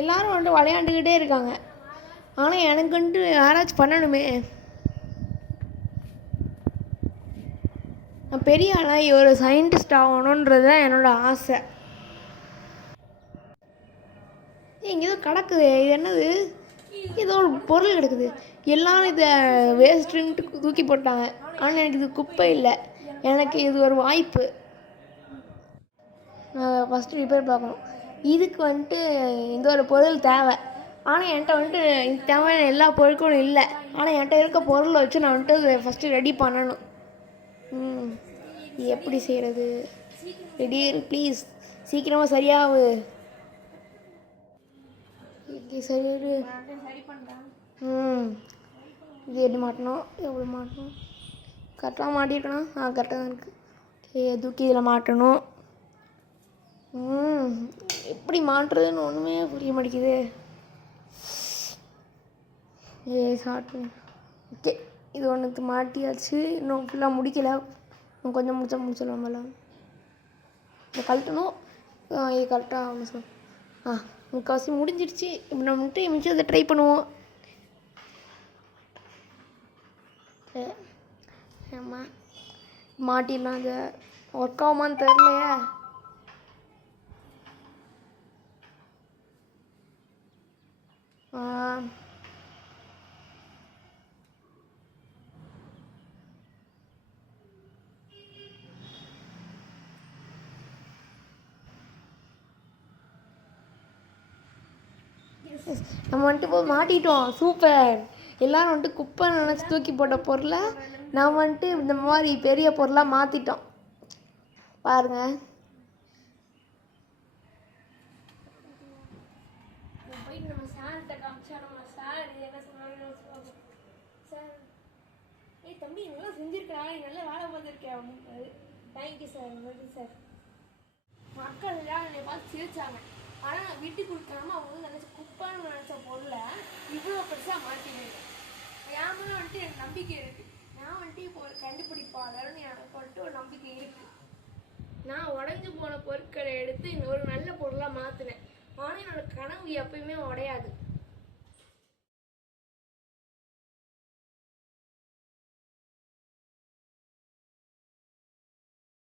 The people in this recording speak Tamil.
எல்லோரும் வந்துட்டு விளையாண்டுக்கிட்டே இருக்காங்க. ஆனால் எனக்குன்ட்டு யாராச்சும் பண்ணணுமே. நான் பெரிய ஆளாக ஒரு சயின்டிஸ்ட் ஆகணுன்றது தான் என்னோடய ஆசை. இங்கே ஏதோ கிடக்குது, இது என்னது? ஏதோ ஒரு பொருள் கிடக்குது. எல்லோரும் இதை வேஸ்ட்டுன்ட்டு தூக்கி போட்டாங்க. ஆனால் எனக்கு இது குப்பை இல்லை, எனக்கு இது ஒரு வாய்ப்பு. ஃபஸ்ட்டு ரிப்பேர் பார்க்கணும். இதுக்கு வந்துட்டு இந்த ஒரு பொருள் தேவை. ஆனால் என்கிட்ட வந்துட்டு இந்த தேவையான எல்லா பொருட்களும் இல்லை. ஆனால் என்கிட்ட இருக்க பொருளை வச்சு நான் வந்துட்டு அதை ஃபஸ்ட்டு ரெடி பண்ணணும். இது எப்படி செய்கிறது? ரெடி ப்ளீஸ், சீக்கிரமாக சரியாகு. சரி இது எப்படி மாட்டணும்? எவ்வளோ மாட்டணும்? கரெக்டாக மாட்டிருக்கணும். கரெக்டாக தான் இருக்குது. தூக்கி இதில் மாட்டணும். எப்படி மாட்டுறதுன்னு ஒன்றுமே புரிய மாட்டேங்குது. ஓகே, இது ஒன்றுக்கு மாட்டியாச்சு. இன்னும் ஃபுல்லாக முடிக்கலை. இன்னும் கொஞ்சம் முடிச்சிடலாமல்ல. இதை கழட்டணும். இது கரெக்டாக ஒன்று சொல். முக்கால்வாசி முடிஞ்சிடுச்சு. இப்போ நம்ம வந்துட்டு மிச்சம் அதை ட்ரை பண்ணுவோம். ஆமாம், மாட்டிடலாம். அதை ஒர்க் ஆகுமான்னு தெரிலையே. நம்ம வந்துட்டு போய் மாட்டிட்டோம். சூப்பர். எல்லோரும் வந்துட்டு குப்பை நினச்சி தூக்கி போட்ட பொருளை நம்ம வந்துட்டு இந்த மாதிரி பெரிய பொருளாக மாற்றிட்டோம். பாருங்கள். போயிட்டு நம்ம சார்கிட்ட காமிச்சா நம்ம சார் என்ன சொன்னாலும் சார், தம்பி நல்லா செஞ்சுருக்கா, நல்லா வேலை பார்த்துருக்கேன் அப்படின்னு. Thank you sir. நன்றி சார். மக்கள் எல்லாம் என்னை பார்த்து சிரிச்சாங்க. ஆனால் நான் விட்டு கொடுக்காம அவங்க நினச்ச குப்பான்னு நினச்ச பொருளை இவ்வளோ பெருசாக மாற்றினேன். என் மேலே வந்துட்டு எனக்கு நம்பிக்கை இருக்குது. நான் வந்துட்டு இப்போ ஒரு கண்டுபிடிப்பாளர்னு எனக்கு வந்துட்டு ஒரு நம்பிக்கை இருக்குது. நான் உடஞ்சி போன பொருட்களை எடுத்து இன்னொரு நல்ல பொருளாக மாற்றினேன். ஆனால் என்னோடய கனவு எப்பயுமே உடையாது.